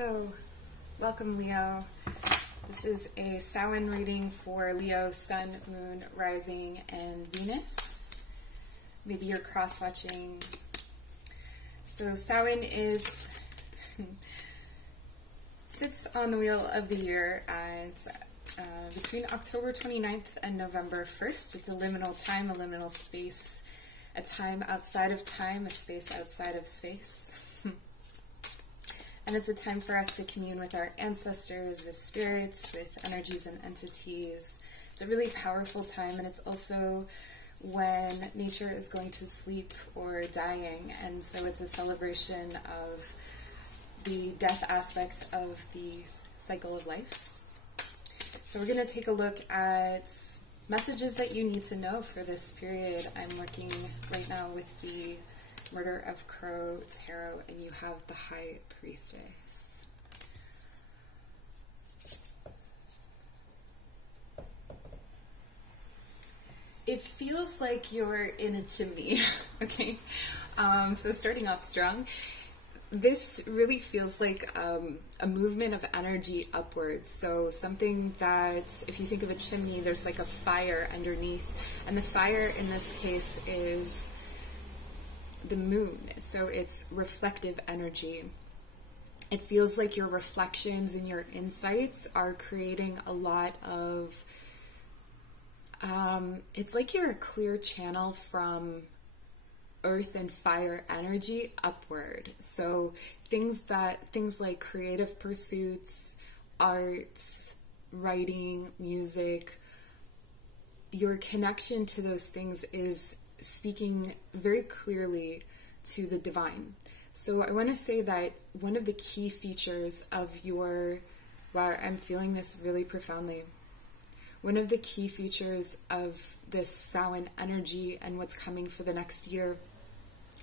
Hello, welcome Leo. This is a Samhain reading for Leo, Sun, Moon, Rising, and Venus. Maybe you're cross-watching. So Samhain sits on the wheel of the year at between October 29th and November 1st. It's a liminal time, a liminal space, a time outside of time, a space outside of space. And it's a time for us to commune with our ancestors, with spirits, with energies and entities. It's a really powerful time, and it's also when nature is going to sleep or dying, and so it's a celebration of the death aspect of the cycle of life. So we're going to take a look at messages that you need to know for this period. I'm working right now with the Murder of Crow Tarot, and you have the High Priestess. It feels like you're in a chimney, okay? So starting off strong, this really feels like a movement of energy upwards. So something that, if you think of a chimney, there's like a fire underneath, and the fire in this case is the moon, so it's reflective energy. It feels like your reflections and your insights are creating a lot of, it's like you're a clear channel from earth and fire energy upward. So things like creative pursuits, arts, writing, music, your connection to those things is speaking very clearly to the divine. So I want to say that one of the key features of your, wow, I'm feeling this really profoundly. One of the key features of this Samhain energy and what's coming for the next year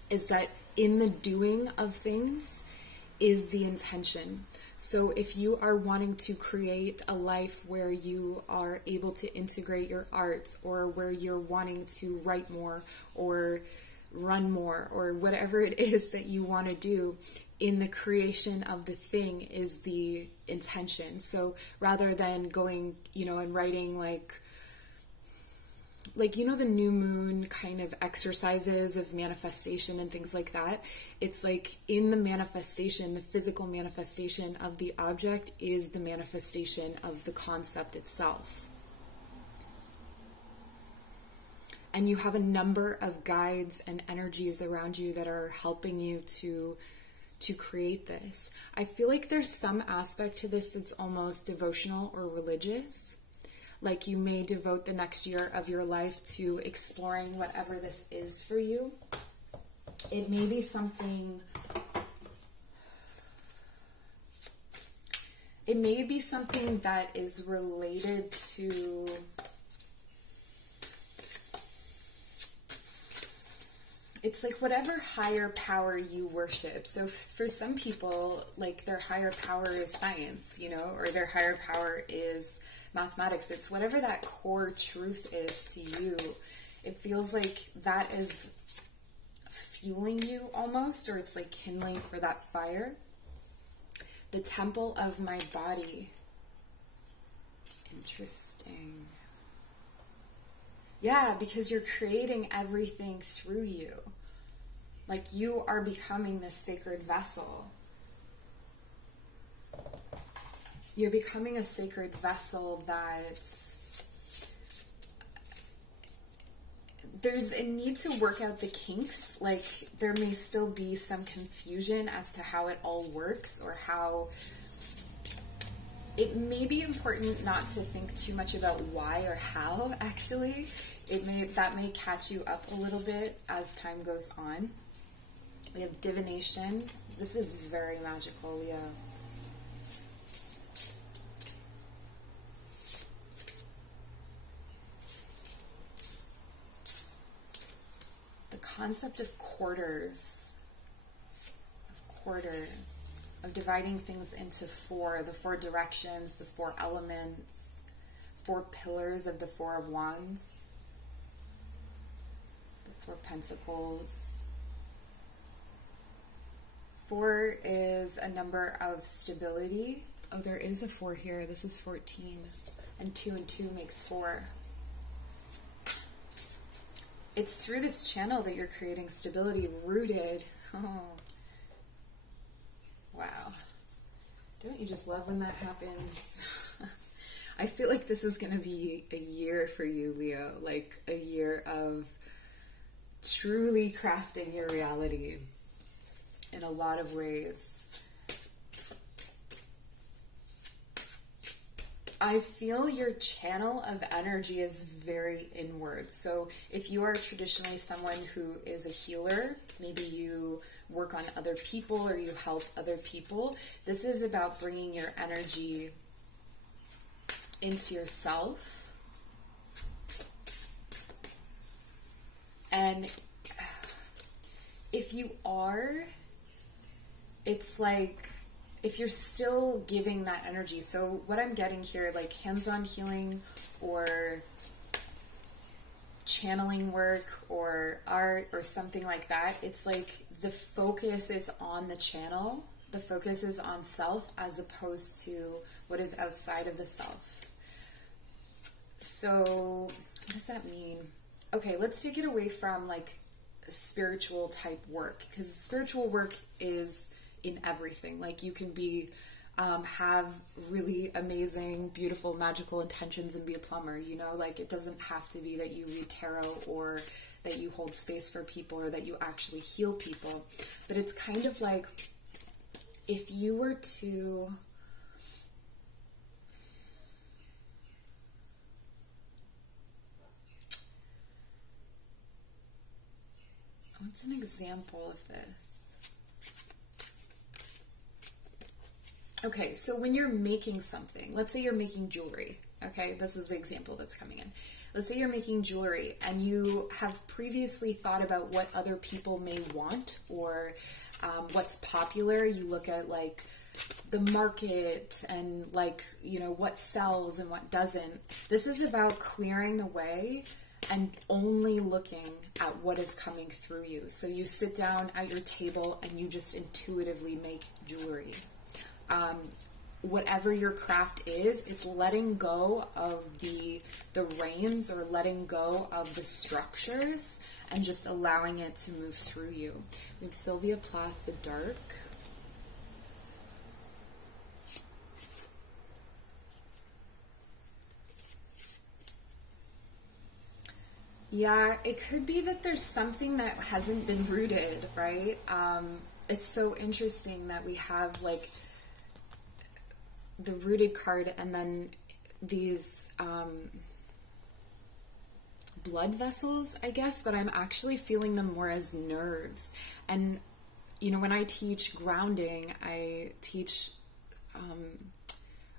is that in the doing of things is the intention. So if you are wanting to create a life where you are able to integrate your art, or where you're wanting to write more or run more, or whatever it is that you want to do, in the creation of the thing is the intention. So rather than going, and writing like the new moon kind of exercises of manifestation and things like that, it's like in the manifestation, the physical manifestation of the object is the manifestation of the concept itself. And you have a number of guides and energies around you that are helping you to create this. I feel like there's some aspect to this that's almost devotional or religious. Like you may devote the next year of your life to exploring whatever this is for you. It may be something, that is related to it's like whatever higher power you worship. So for some people, like their higher power is science, or their higher power is mathematics. It's whatever that core truth is to you. It feels like that is fueling you almost, or it's like kindling for that fire. The temple of my body. Interesting. Yeah, because you're creating everything through you. Like you are becoming this sacred vessel. You're becoming a sacred vessel that there's a need to work out the kinks. Like there may still be some confusion as to how it all works, or how it may be important not to think too much about why or how, actually. That may catch you up a little bit as time goes on. We have Divination. This is very magical, Leo. The concept of quarters, of dividing things into four, the four directions, the four elements, four pillars of the Four of Wands, the Four Pentacles, 4 is a number of stability. Oh, there is a 4 here. This is 14. And 2 and 2 makes 4. It's through this channel that you're creating stability, rooted. Oh, wow. Don't you just love when that happens? I feel like this is going to be a year for you, Leo. Like a year of truly crafting your reality in a lot of ways. I feel your channel of energy is very inward. So if you are traditionally someone who is a healer, maybe you work on other people or you help other people, this is about bringing your energy into yourself. And if you are, it's like, if you're still giving that energy, so what I'm getting here, like hands-on healing or channeling work or art or something like that, it's like the focus is on the channel, the focus is on self as opposed to what is outside of the self. So what does that mean? Okay, let's take it away from like spiritual type work, because spiritual work is in everything. Like you can be have really amazing, beautiful, magical intentions and be a plumber, you know, like it doesn't have to be that you read tarot or that you hold space for people or that you actually heal people. But it's kind of like if you were to what's an example of this? Okay, so when you're making something, let's say you're making jewelry, okay? This is the example that's coming in. Let's say you're making jewelry and you have previously thought about what other people may want or what's popular. You look at like the market and like, you know, what sells and what doesn't. This is about clearing the way and only looking at what is coming through you. So you sit down at your table and you just intuitively make jewelry. Whatever your craft is, it's letting go of the reins or letting go of the structures and just allowing it to move through you. We have Sylvia Plath, the dark. Yeah, it could be that there's something that hasn't been rooted, right? It's so interesting that we have like the rooted card and then these blood vessels, I guess, but I'm actually feeling them more as nerves. And, you know, when I teach grounding, I teach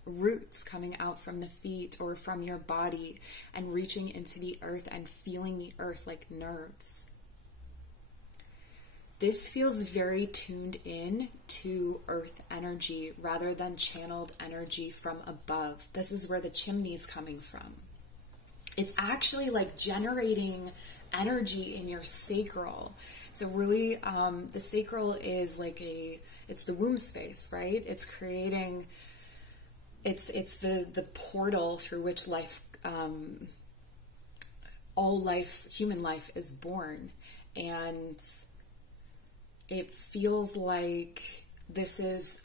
roots coming out from the feet or from your body and reaching into the earth and feeling the earth like nerves. This feels very tuned in to earth energy rather than channeled energy from above. This is where the chimney's coming from. It's actually like generating energy in your sacral. So really, the sacral is like it's the womb space, right? It's creating, it's the portal through which life, all life, human life is born. And it feels like this is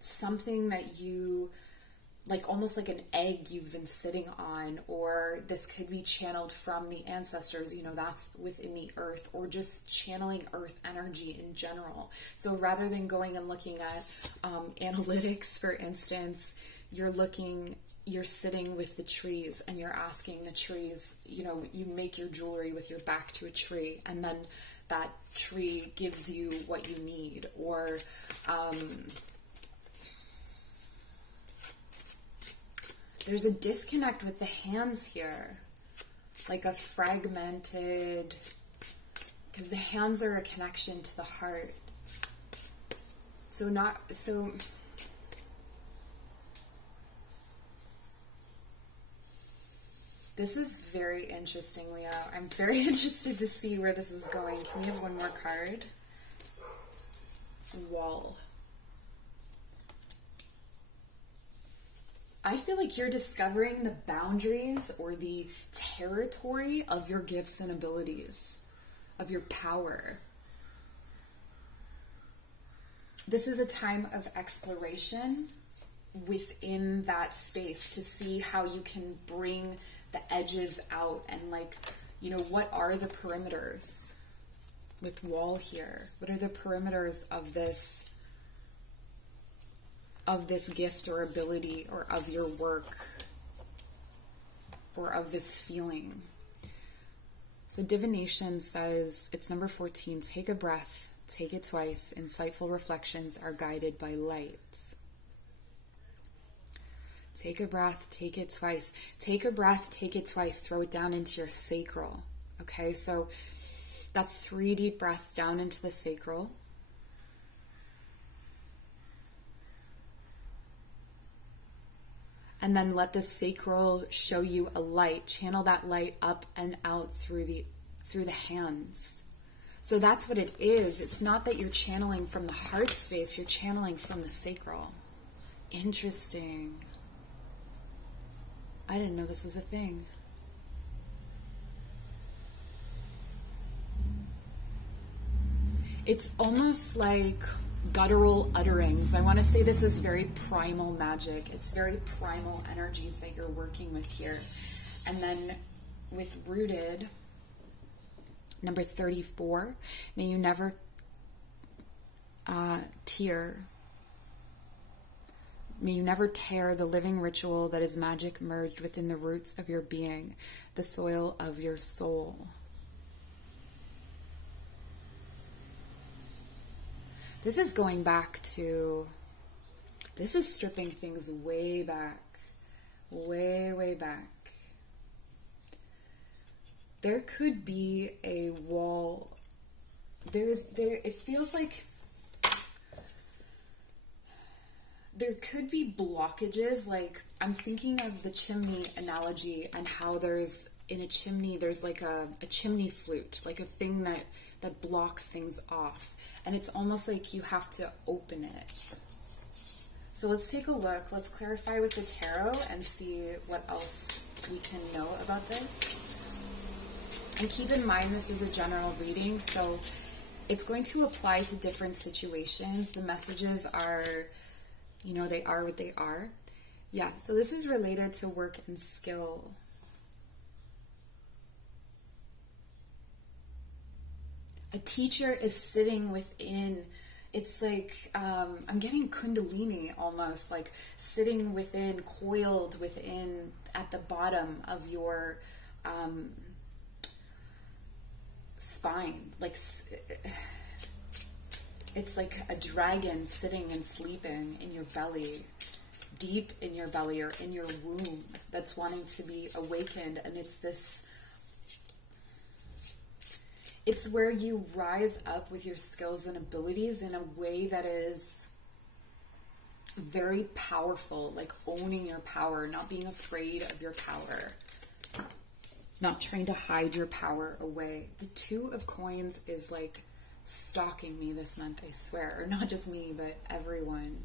something that you, like almost like an egg you've been sitting on, or this could be channeled from the ancestors, you know, that's within the earth, or just channeling earth energy in general. So rather than going and looking at analytics, for instance, you're sitting with the trees and you're asking the trees, you know, you make your jewelry with your back to a tree and then that tree gives you what you need. Or there's a disconnect with the hands here, like a fragmented, because the hands are a connection to the heart. So this is very interesting, Leo. I'm very interested to see where this is going. Can we have one more card? wall. I feel like you're discovering the boundaries or the territory of your gifts and abilities, of your power. This is a time of exploration within that space to see how you can bring the edges out and, like, you know, what are the perimeters with wall here? What are the perimeters of this gift or ability or of your work or of this feeling? So Divination says, it's number 14, take a breath, take it twice. Insightful reflections are guided by light. Take a breath, take it twice. Take a breath, take it twice. Throw it down into your sacral. Okay, so that's 3 deep breaths down into the sacral. And then let the sacral show you a light. Channel that light up and out through the hands. So that's what it is. It's not that you're channeling from the heart space, you're channeling from the sacral. Interesting. I didn't know this was a thing. It's almost like guttural utterings. I want to say this is very primal magic. It's very primal energies that you're working with here. And then with rooted, number 34, may you never May you never tear the living ritual that is magic merged within the roots of your being, the soil of your soul. This is going back to, this is stripping things way back, way back. There could be a wall. It feels like there could be blockages. Like, I'm thinking of the chimney analogy and how there's, in a chimney, there's like a chimney flute, like a thing that blocks things off. And it's almost like you have to open it. So let's take a look. Let's clarify with the tarot and see what else we can know about this. And keep in mind, this is a general reading, so it's going to apply to different situations. The messages are, you know, they are what they are. Yeah, so this is related to work and skill. A teacher is sitting within, it's like, I'm getting kundalini almost, like sitting within, coiled within, at the bottom of your spine. Like, it's like a dragon sitting and sleeping in your belly, deep in your belly or in your womb, that's wanting to be awakened. And it's this, it's where you rise up with your skills and abilities in a way that is very powerful, like owning your power, not being afraid of your power, not trying to hide your power away. The 2 of Coins is like stalking me this month, I swear. Or not just me, but everyone.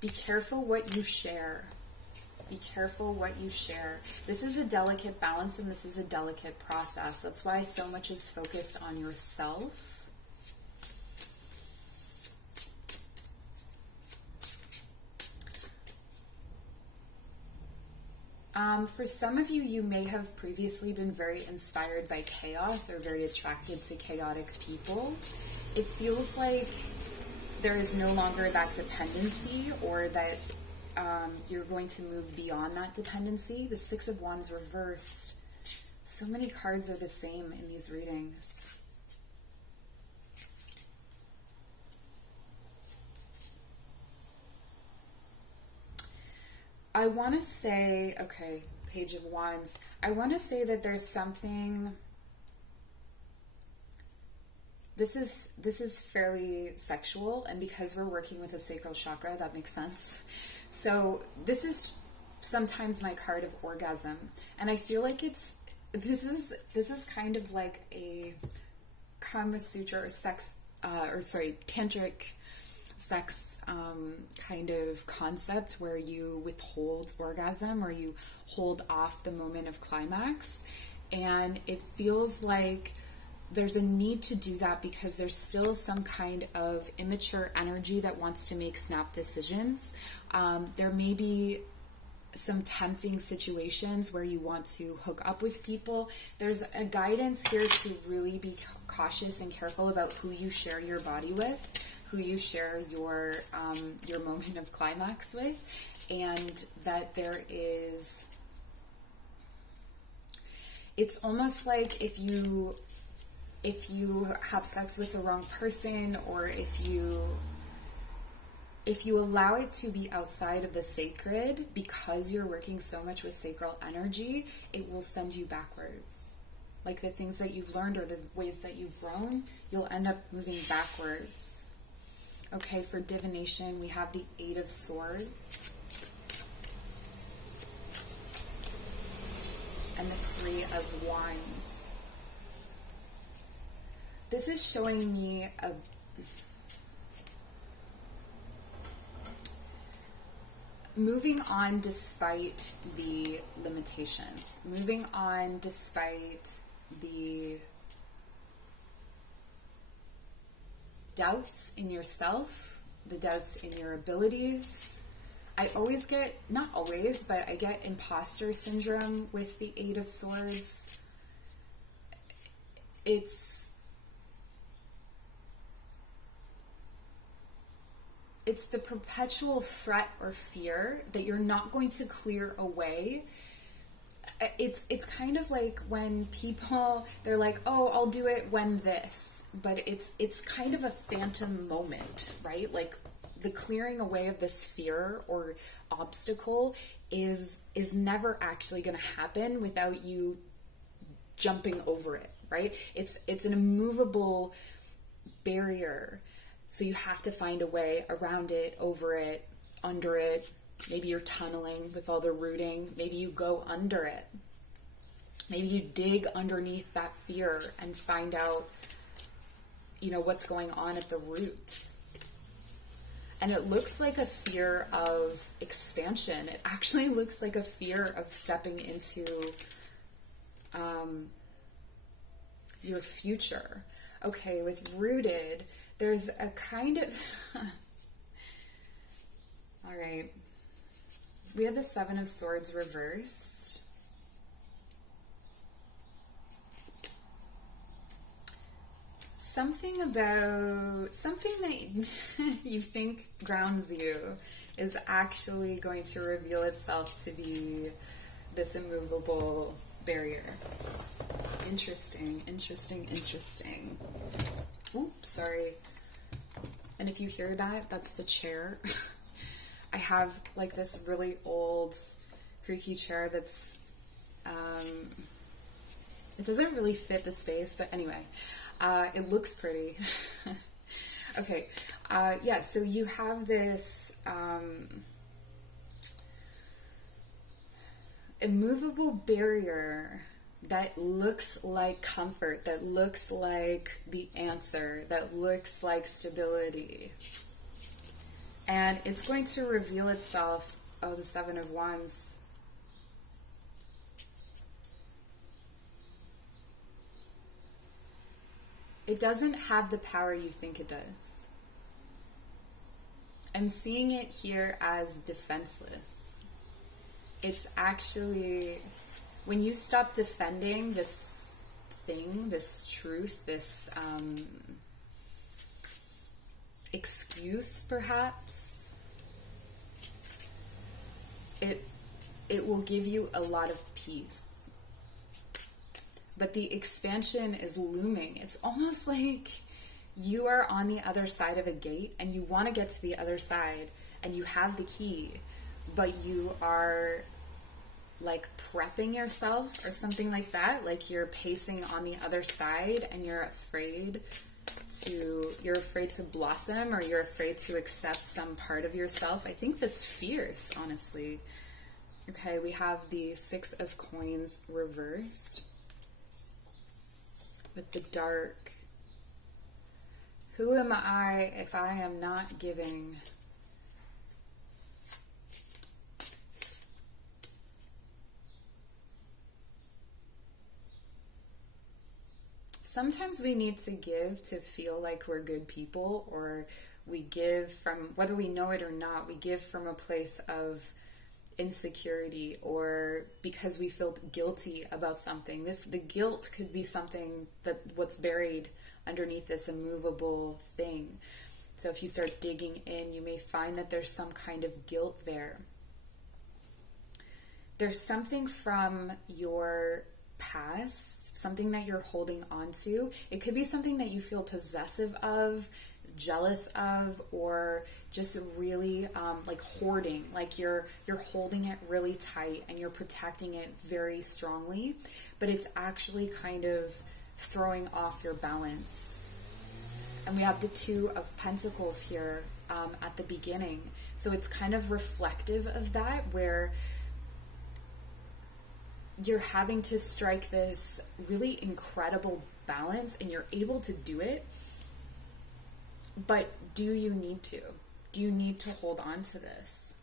Be careful what you share. Be careful what you share. This is a delicate balance and this is a delicate process. That's why so much is focused on yourself. For some of you, you may have previously been very inspired by chaos or very attracted to chaotic people. It feels like there is no longer that dependency, or that you're going to move beyond that dependency. The 6 of Wands reversed. So many cards are the same in these readings. I want to say, okay, Page of Wands. I want to say that there's something, this is fairly sexual, and because we're working with a sacral chakra, that makes sense. So this is sometimes my card of orgasm, and I feel like this is kind of like a Kama Sutra or sex tantric sex kind of concept where you withhold orgasm or you hold off the moment of climax. And it feels like there's a need to do that because there's still some kind of immature energy that wants to make snap decisions. There may be some tempting situations where you want to hook up with people. There's a guidance here to really be cautious and careful about who you share your body with, who you share your moment of climax with, and that there is, it's almost like if you have sex with the wrong person, or if you allow it to be outside of the sacred because you're working so much with sacral energy, it will send you backwards. Like the things that you've learned or the ways that you've grown, you'll end up moving backwards. Okay, for divination, we have the Eight of Swords and the Three of Wands. This is showing me moving on despite the limitations, moving on despite the doubts in yourself, the doubts in your abilities. I always get, not always, but I get imposter syndrome with the Eight of Swords. It's the perpetual threat or fear that you're not going to clear away. It's kind of like when people, they're like, oh, I'll do it when this, but it's kind of a phantom moment, right? Like the clearing away of this fear or obstacle is never actually going to happen without you jumping over it, right? It's an immovable barrier. So you have to find a way around it, over it, under it. Maybe you're tunneling with all the rooting. Maybe you go under it. Maybe you dig underneath that fear and find out, what's going on at the roots. And it looks like a fear of expansion. It actually looks like a fear of stepping into your future. Okay, with rooted, there's a kind of... All right. We have the Seven of Swords reversed. Something that you think grounds you is actually going to reveal itself to be this immovable barrier. Interesting, interesting, interesting. Oops, sorry. And if you hear that, that's the chair. I have like this really old creaky chair that's, it doesn't really fit the space, but anyway, it looks pretty. Okay, yeah, so you have this immovable barrier that looks like comfort, that looks like the answer, that looks like stability. And it's going to reveal itself, oh, the Seven of Wands. It doesn't have the power you think it does. I'm seeing it here as defenseless. It's actually, when you stop defending this thing, this truth, this excuse perhaps, it will give you a lot of peace. But the expansion is looming. It's almost like you are on the other side of a gate and you want to get to the other side and you have the key, but you are like prepping yourself or something like that, like you're pacing on the other side and you're afraid to blossom, or you're afraid to accept some part of yourself. I think that's fierce, honestly. Okay, we have the Six of Coins reversed with the dark Who am I if I am not giving? Sometimes we need to give to feel like we're good people, or we give from, whether we know it or not, we give from a place of insecurity or because we feel guilty about something. The guilt could be something that what's buried underneath this immovable thing. So if you start digging in, you may find that there's some kind of guilt there. There's something from your past, something that you're holding on to. It could be something that you feel possessive of, jealous of, or just really like hoarding, like you're holding it really tight and you're protecting it very strongly, but it's actually kind of throwing off your balance. And we have the Two of Pentacles here at the beginning, so it's kind of reflective of that, where you're having to strike this really incredible balance, and you're able to do it. But do you need to? Do you need to hold on to this?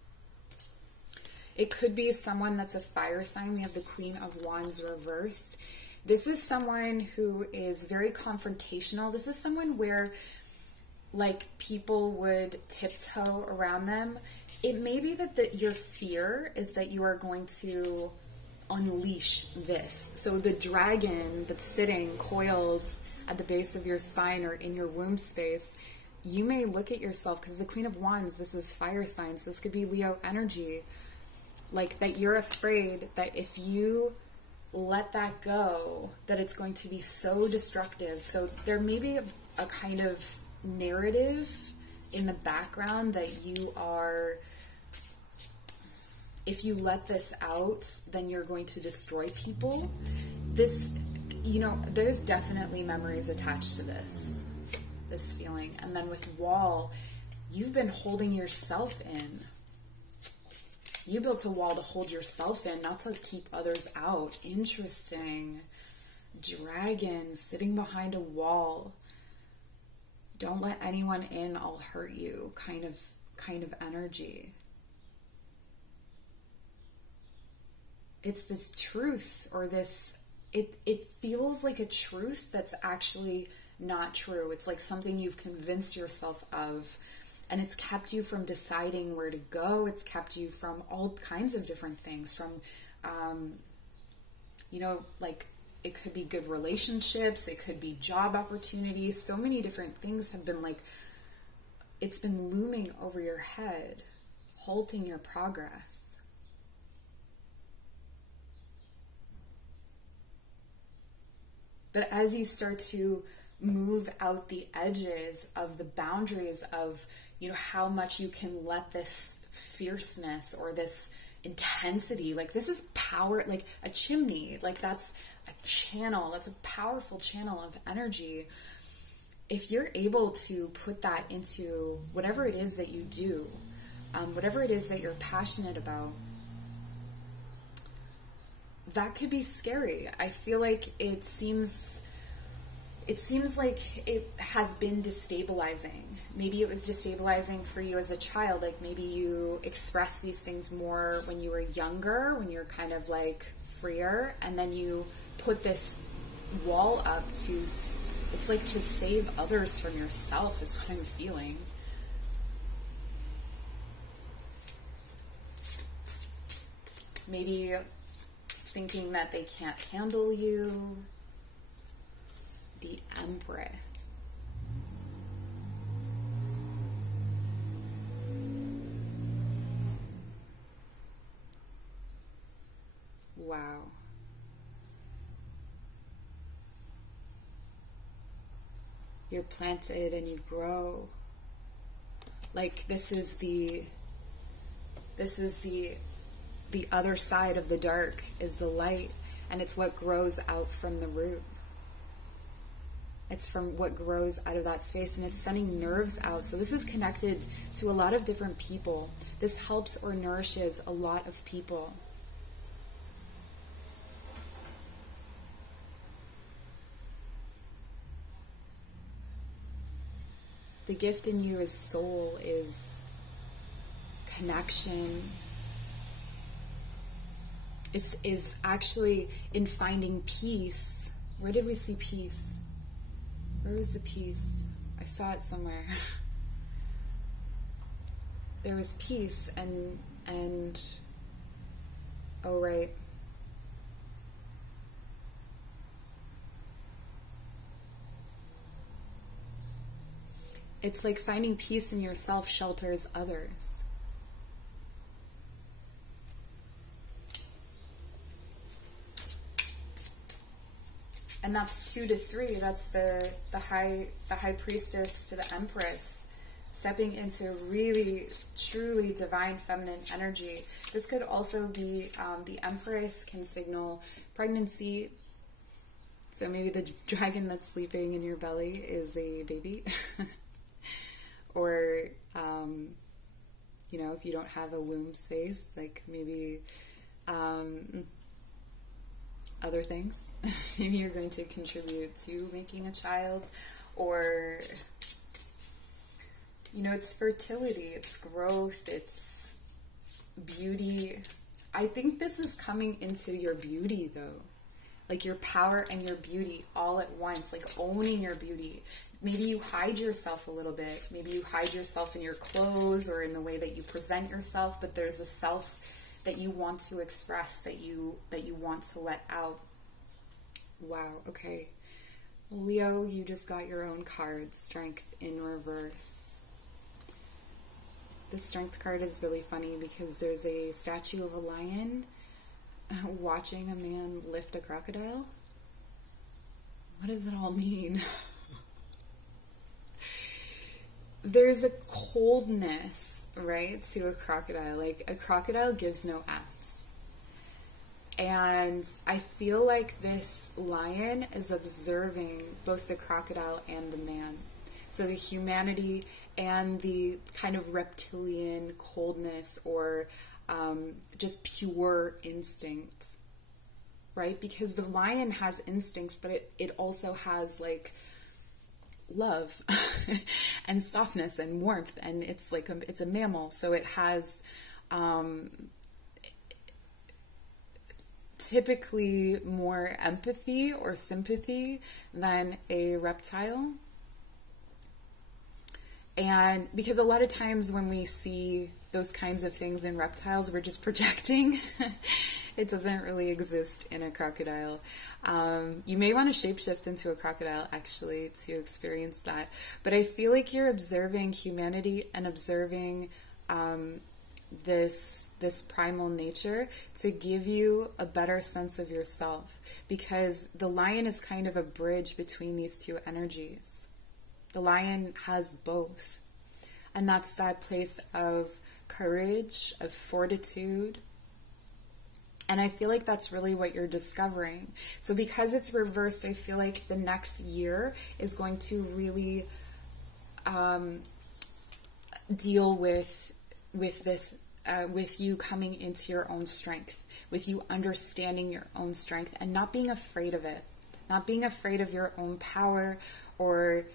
It could be someone that's a fire sign. We have the Queen of Wands reversed. This is someone who is very confrontational. This is someone where, like, people would tiptoe around them. It may be that your fear is that you are going to unleash this. So the dragon that's sitting coiled at the base of your spine or in your womb space, you may look at yourself, because the Queen of Wands, this is fire signs, so this could be Leo energy, like that you're afraid that if you let that go, that it's going to be so destructive. So there may be a kind of narrative in the background that you are, if you let this out, then you're going to destroy people. This, you know, there's definitely memories attached to this feeling. And then with wall, you've been holding yourself in. You built a wall to hold yourself in, not to keep others out. Interesting. Dragon sitting behind a wall. Don't let anyone in, I'll hurt you kind of energy. It's this truth, or this, it feels like a truth that's actually not true. It's like something you've convinced yourself of, and it's kept you from deciding where to go. It's kept you from all kinds of different things, from, you know, like it could be good relationships, it could be job opportunities. So many different things have been like, it's been looming over your head, halting your progress. But as you start to move out the edges of the boundaries of, you know, how much you can let this fierceness or this intensity, like this is power, like a chimney, like that's a channel, that's a powerful channel of energy. If you're able to put that into whatever it is that you do, whatever it is that you're passionate about, that could be scary. I feel like it seems like it has been destabilizing. Maybe it was destabilizing for you as a child. Like maybe you expressed these things more when you were younger, when you're kind of like freer, and then you put this wall up to, it's like to save others from yourself is what I'm feeling. Maybe thinking that they can't handle you. The Empress. Wow. You're planted and you grow. Like this is the other side of the dark is the light, and it's what grows out from the root. It's from what grows out of that space, and it's sending nerves out. So this is connected to a lot of different people. This helps or nourishes a lot of people. The gift in you is soul, is connection, is actually in finding peace. Where did we see peace? Where was the peace? I saw it somewhere. There was peace and oh, right. It's like finding peace in yourself shelters others. And that's 2 to 3. That's the high priestess to the Empress, stepping into really, truly divine feminine energy. This could also be the Empress can signal pregnancy. So maybe the dragon that's sleeping in your belly is a baby. Or, you know, if you don't have a womb space, like maybe other things. Maybe you're going to contribute to making a child, or, you know, it's fertility, it's growth, it's beauty. I think this is coming into your beauty, though. Like your power and your beauty all at once, like owning your beauty. Maybe you hide yourself a little bit. Maybe you hide yourself in your clothes or in the way that you present yourself, but there's a self that you want to express, that you want to let out. Wow, okay. Leo, you just got your own card, Strength in reverse. The Strength card is really funny because there's a statue of a lion watching a man lift a crocodile. What does it all mean? There's a coldness, right, to a crocodile. Like, a crocodile gives no Fs. And I feel like this lion is observing both the crocodile and the man. So the humanity and the kind of reptilian coldness, or just pure instinct, right? Because the lion has instincts, but it also has like love and softness and warmth, and it's like it's a mammal, so it has typically more empathy or sympathy than a reptile. And because a lot of times when we see those kinds of things in reptiles, we're just projecting. It doesn't really exist in a crocodile. You may want to shapeshift into a crocodile, actually, to experience that. But I feel like you're observing humanity and observing this primal nature to give you a better sense of yourself. Because the lion is kind of a bridge between these two energies. The lion has both. And that's that place of courage, of fortitude. And I feel like that's really what you're discovering. So because it's reversed, I feel like the next year is going to really deal with this, with you coming into your own strength, with you understanding your own strength and not being afraid of it, not being afraid of your own power, or,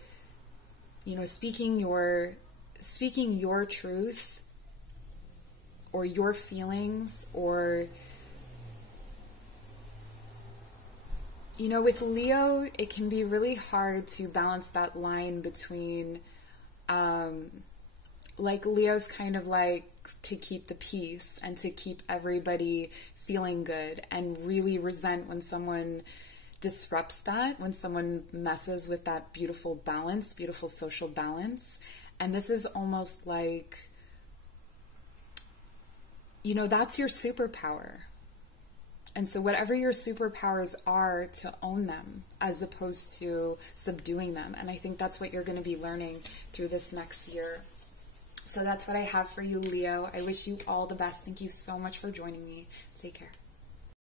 you know, speaking your truth or your feelings, or, you know, with Leo, it can be really hard to balance that line between, like, Leo's kind of like to keep the peace and to keep everybody feeling good, and really resent when someone disrupts that, when someone messes with that beautiful balance, beautiful social balance. And this is almost like, you know, that's your superpower. And so whatever your superpowers are, to own them as opposed to subduing them. And I think that's what you're going to be learning through this next year. So that's what I have for you, Leo. I wish you all the best. Thank you so much for joining me. Take care.